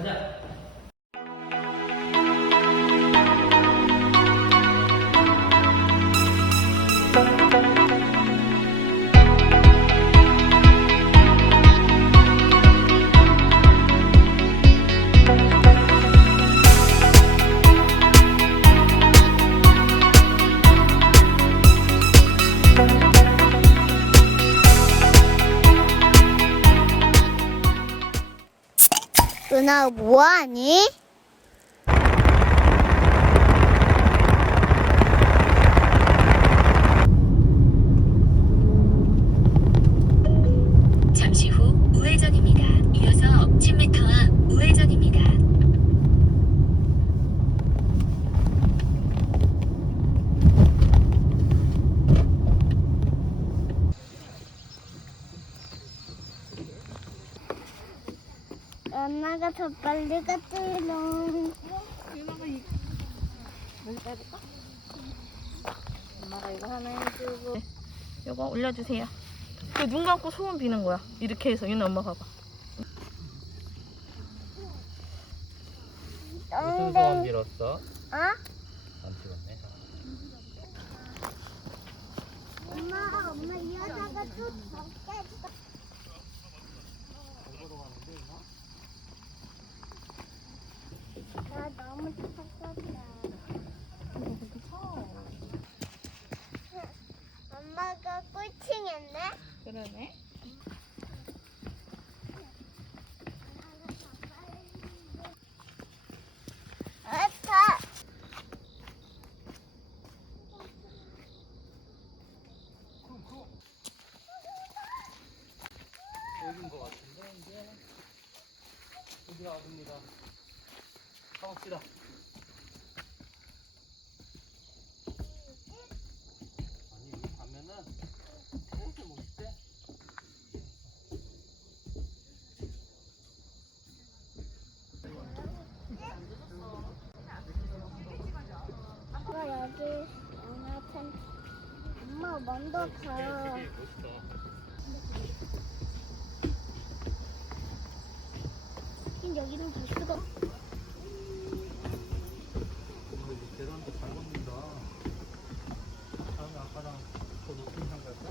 가자. 은하 뭐하니? 잠시 후 우회전입니다. 이어서 10m 앞 우회전입니다. 엄마가 더 빨리 갔지롱. 엄마가 이거 하나 해주고 이거 올려주세요. 눈 감고 소원 비는 거야. 이렇게 해서 윤아 엄마 봐봐. 무슨 소원 빌었어? 어? 안 찍었네. 엄마 이 여자가 또 적게. 나 너무 착하다. 엄마가 꼴찌했네? 그러네. 아빠. 여긴 것 같은데 이제 여기가 어딥니다. 가봅시다. 아니 여기 가면은 되게 멋있대. 아빠 여기 영화편. 엄마 먼저 가. 되게 멋있다. 여기는 볼 수가 없어. 계단도 잘 걷는다. 다음에 아빠랑 더 높은 산 갈까?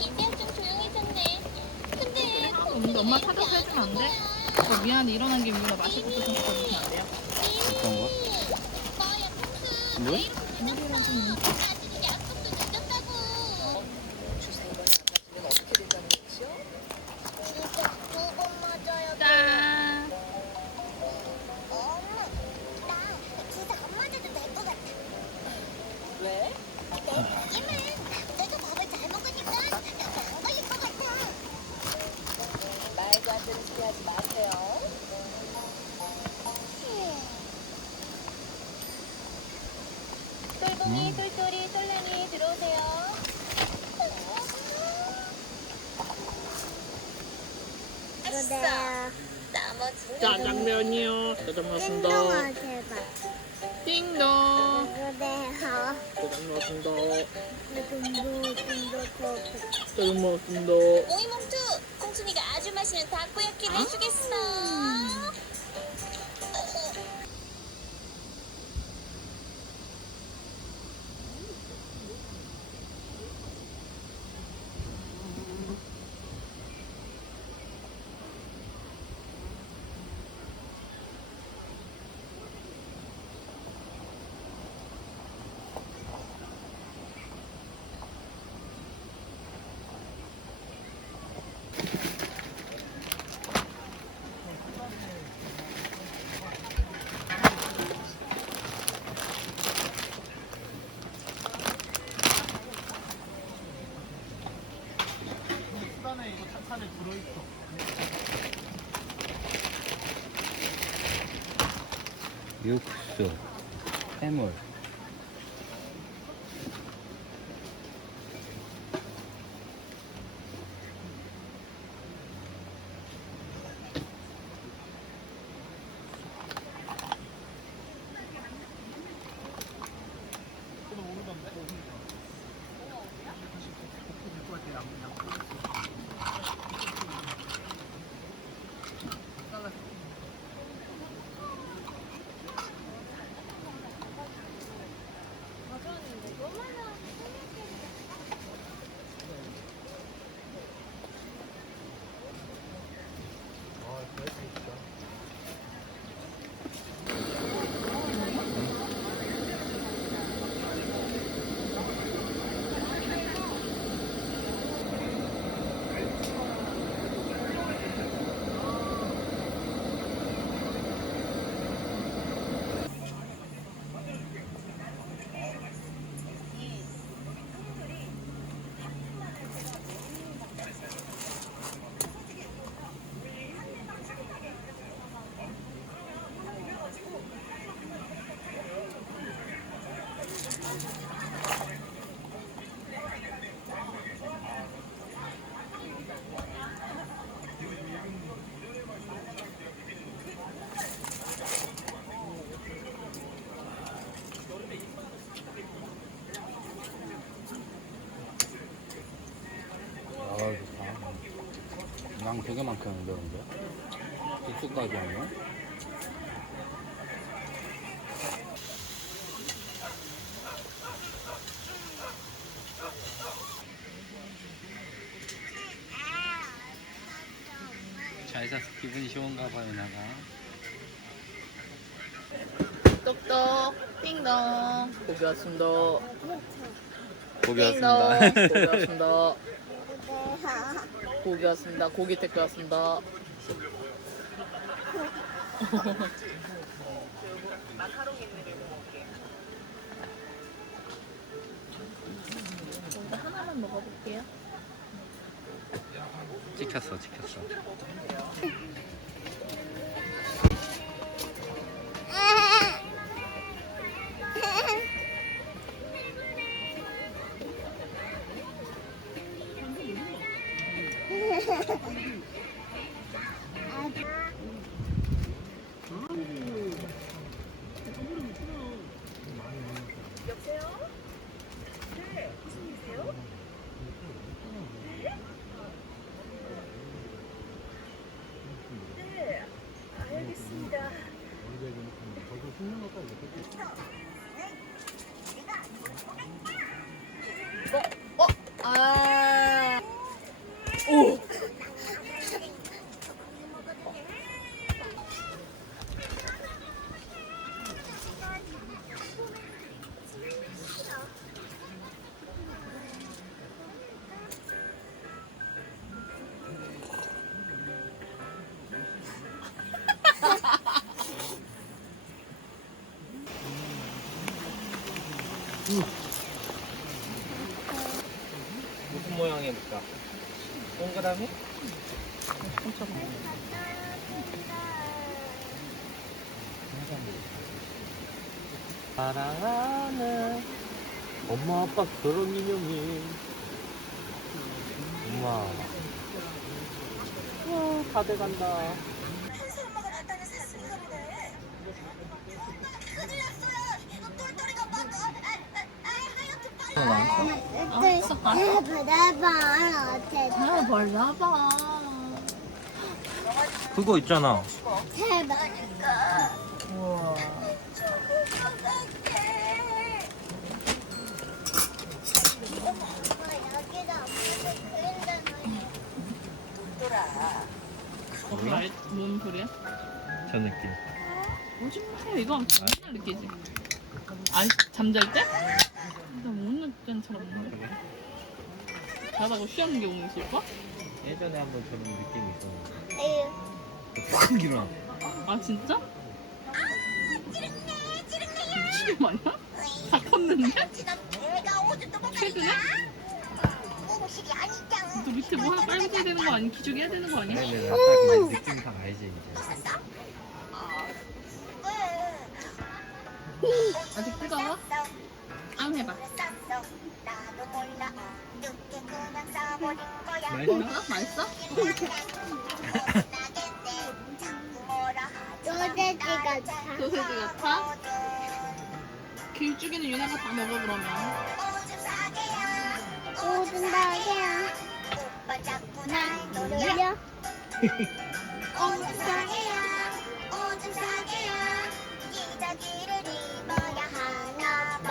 이제 좀 조용해졌네. 근데 엄마 찾아서 해주면 안 돼? 미안해 일어난 김에 윤아 맛있는 거 좀 먹어주면 안 돼요? 어떤 거? 오빠야 평소 물? 물이랑 좀 아직 약속도 늦었다고. 어떻게 되자는 거죠? 진짜 두번 맞아야 돼. 짠! 엄마, 나 주사 안 맞아도 될 것 같아. 왜? 내 느낌은 내가 밥을 잘 먹으니까 안 걸릴 것 같아. 말도 안 되는 소리 하지 마세요. 똘봉이, 똘똘이, 똘랑이 들어오세요. 그래요. 나머지는 짜장면이요. 짜장 맛있습니다. 띵동아 제발. 띵동. 그래요. 짜장 맛있습니다. 띵동. 짜장 맛있습니다. 오이 몽투, 콩순이가 아주 맛있는 다코야키를 해주겠어. 육수, 해물. 아, 좋다. 양 되게 많겠는데, 근데? 육수까지 하면? 잘 사서 기분이 좋은가 봐요, 나가. 똑똑 띵동 고기 왔습니다. 고기 띵동 왔습니다. 고기 왔습니다. 고기 왔습니다. 고기 택배 왔습니다. 먼저 하나만 먹어볼게요. 찍혔어, 찍혔어. 아. 오. 무슨 모양의 볼까? 동그라미? 사랑하는 엄마 아빠 결혼 기념일. 엄마. 다 돼간다. 엄마가 갖다는 사슴이거든요. 큰일 났어요. 똘똘이가 막 하얗게 빨리. 뭘 나봐. 그거 있잖아. 대박이니까. 우와. 죽을 것 같아. 엄마 여기다 엄마가 그린다는 알, 뭔 소리야? 저 느낌. 뭐지? 이거 맨날 느끼지? 안 잠잘 때? 나 먹는 때처럼 먹는 자다가 쉬었는 게 오늘 있을까? 예전에 한번 저런 느낌이 있었는데. 에휴. 확 일어나. 아 진짜? 미친놈 아니야? 다 컸는데? 지난 내가 오줌도 못 최근에? 가니까. 방식이 아니잖아. 또 밑에 뭐 하나 깔고 해야 되는 거 아니? 기죽해야 되는 거 아니야? 네네 나딱 느낌상 알지 이제. 아직 뜨거워? 안 해봐. 맛있어? 맛있어? 소세지 같아. 소세지 같아? 길쭉이는 유나가 다 먹어 그러면. 모든 다게야. 날 노려. 오줌 싸개야. 오줌 싸개야. 기저귀를 입어야 하나 봐.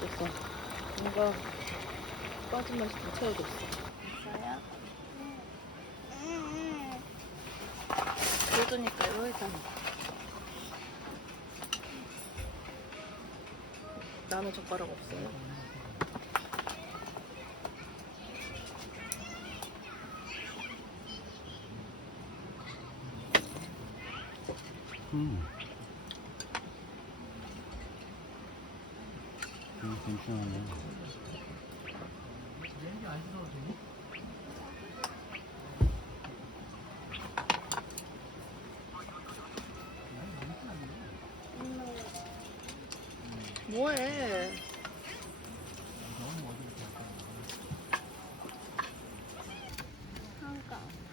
됐어. 뭔가 빠진 맛이 다 채워졌어. 있어요? 그러니까 이거 일단 나는 젓가락 없어요? 괜찮네. 뭐해?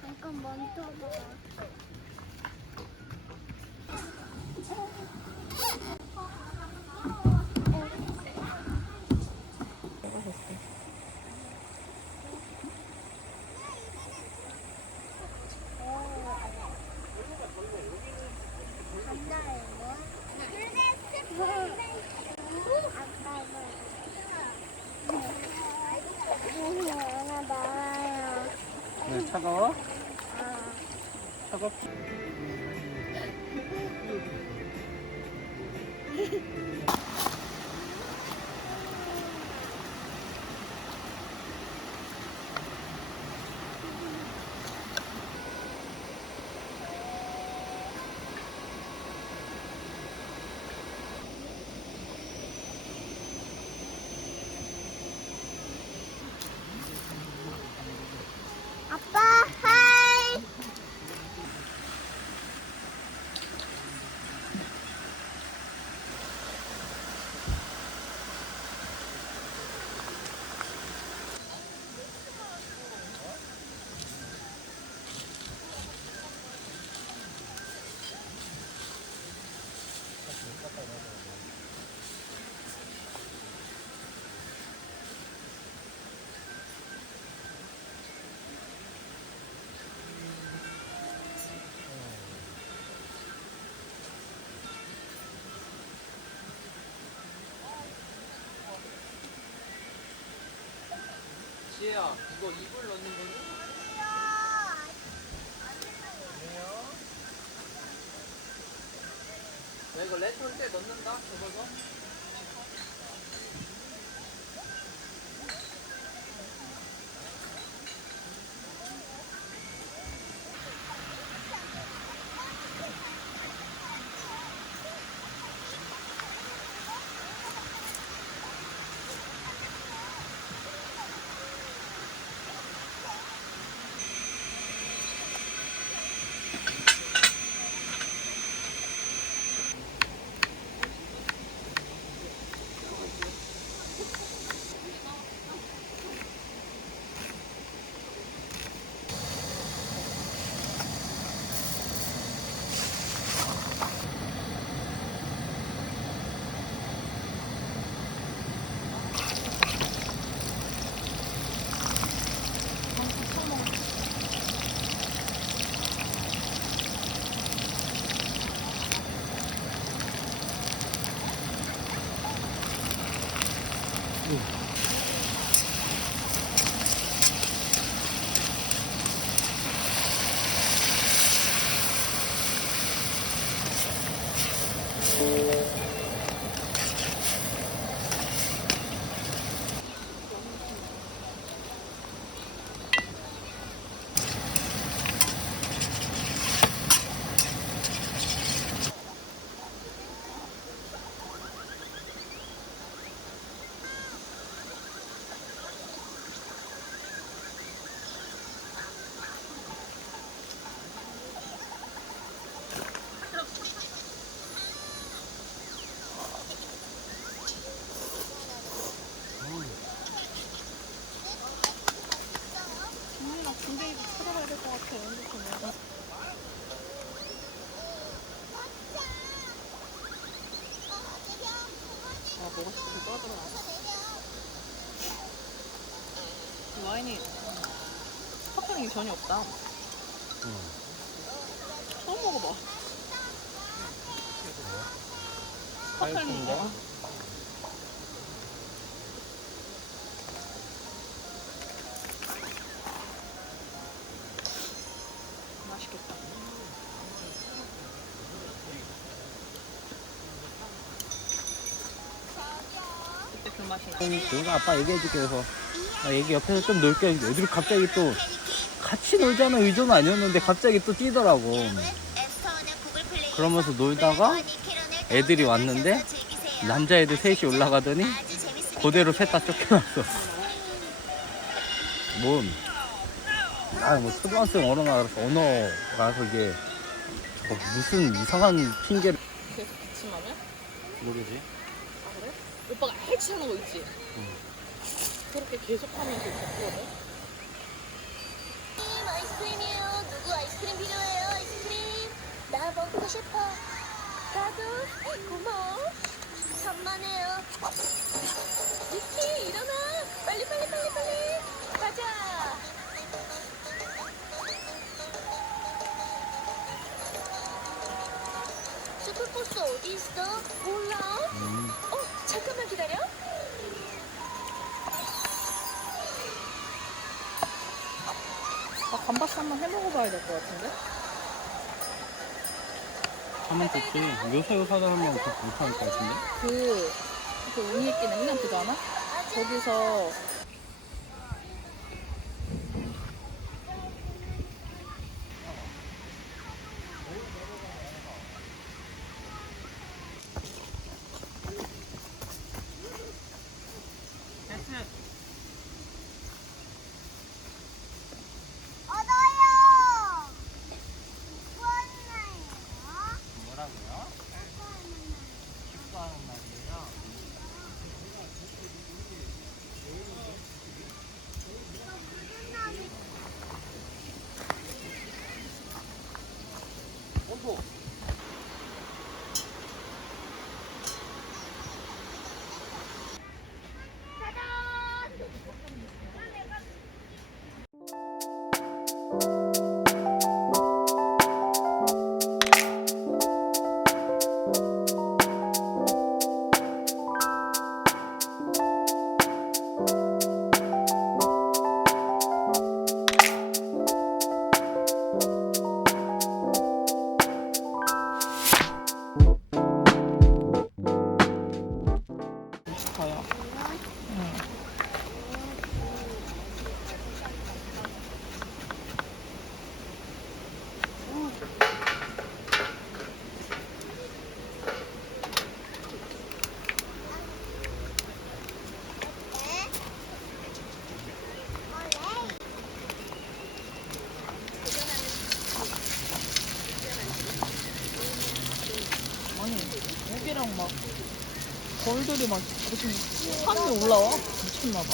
잠깐 멈춰봐. 하나 나와요. 네, 차가워? 차갑. 아빠, 하이. 지혜야, 이거 이불 넣는 거니? 야, 이거 레트로 때 넣는다? 접어서? 나 군대 찾아가야 될 것 같아. 핸드폰에. 아, 먹고 싶어서 떠들어. 이 와인이 스파클링이 전혀 없다. 처음 먹어봐. 스파클링인가? 맛있겠다. 그때 그 맛이 나. 그거 아빠 얘기해줄게. 그래서 얘기 옆에서 좀 놀게. 애들이 갑자기 또 같이 놀자는 의도는 아니었는데 갑자기 또 뛰더라고. 그러면서 놀다가 애들이 왔는데 남자애들 셋이 올라가더니 그대로 셋 다 쫓겨났어. 뭐 초등학생 언어라서 이게 무슨 이상한 핑계를. 계속 기침하면? 모르지. 아 그래? 오빠가 해치하는 거 있지? 그렇게 계속 하면 되게 좋거든? 아이스크림이에요. 누구 아이스크림 필요해요? 아이스크림. 나 먹고 싶어. 나도. 고마워. 천만에요. 니키 일어나. 빨리. 가자. 슈퍼버스 어디 있어? 몰라. 잠깐만 기다려. 나 감바스 한번 해먹어봐야 될 것 같은데? 하면 좋지. 요새요사다 하면 더 못할 것 같은데? 그 웅이 있기 냉면 그거 하나? 거기서 얻어요. 뭐라고요? 축구하는 날이에요. 가요. 아니 애기랑 막 벌들이 막 무슨 산에 올라와? 미쳤나봐.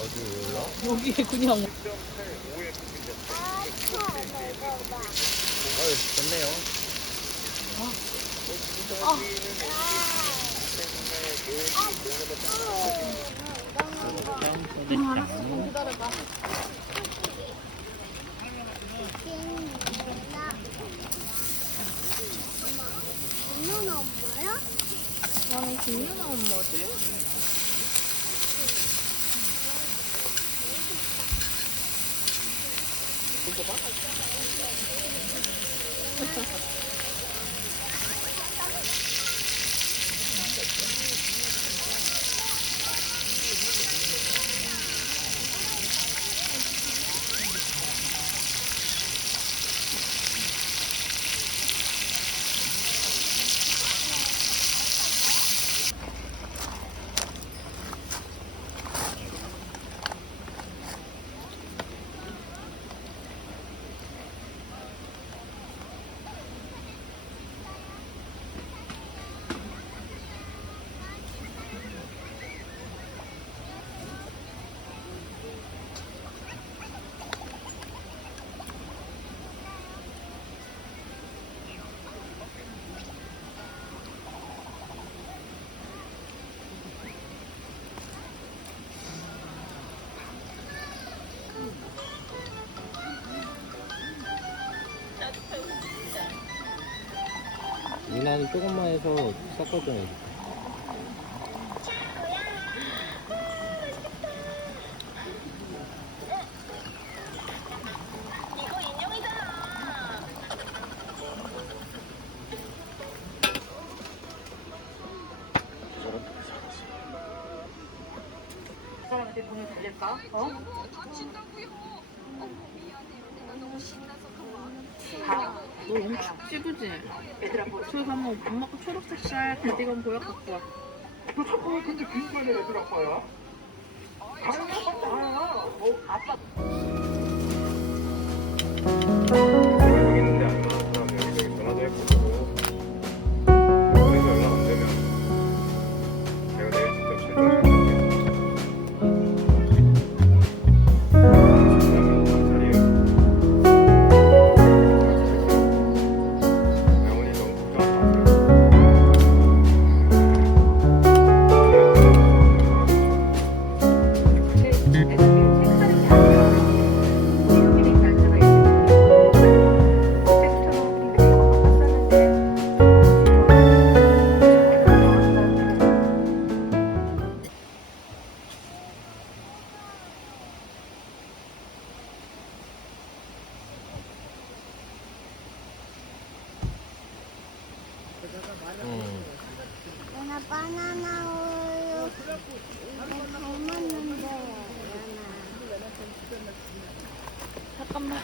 어디 올라? 여기에 그냥 아유, 좋네요. 기다려봐. 누나 엄마야? 나는 김유나 엄마지? 이거 봐. 유나는 조금만 해서 섞어줘야지. 이거 인형이잖아. 사람한테 돈을 달릴까? 어? 다친다고요. 미안해요. 내가 너무 신나서 그만. 가. 너 너무 찌부지? 얘들아, 저기 가면 엄마가 초록색 살 가디건 보여 갖고 와. 너 자꾸 근데 빈칸에 왜 들어가요? 가는 거 봐. 아빠. 여기 있는데 안 나온 사람 여기저기 전화도 해보고 그래서 연락 안 되면 제가 내일 직접 제주할게요. 자리에 영원히 너무 걱정 마세요. 내가 바나나 우유 닮았는데 잠깐만.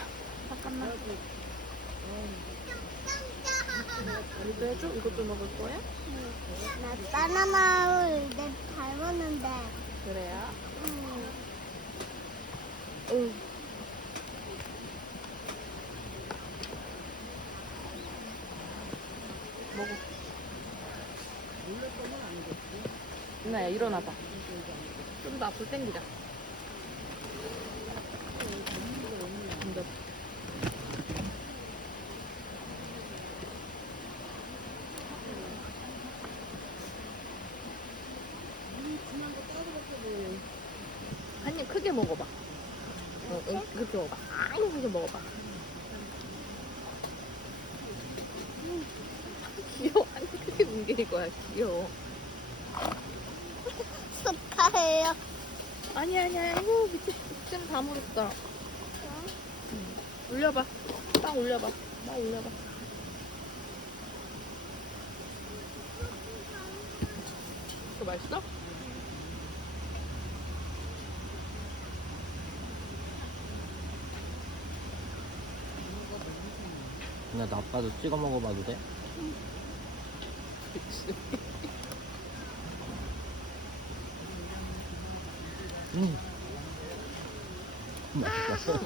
이거 해줘? 이것도 먹을 거야? 나 바나나 우유 내 닮았는데. 그래요? 응. 먹어. 누나야, 일어나봐. 좀 더 앞으로 당기자. 근데 한 입 크게 먹어봐. 그렇게 먹어봐. 아이고, 크게 먹어봐. 귀여워. 아니, 크게 뭉개릴 거야. 귀여워. 축하해요. 아니야. 아이고, 밑에 좀 다 물었다. 올려봐. 딱 올려봐. 이거 맛있어? 유나 나빠도 찍어 먹어봐도 돼? 맛있어.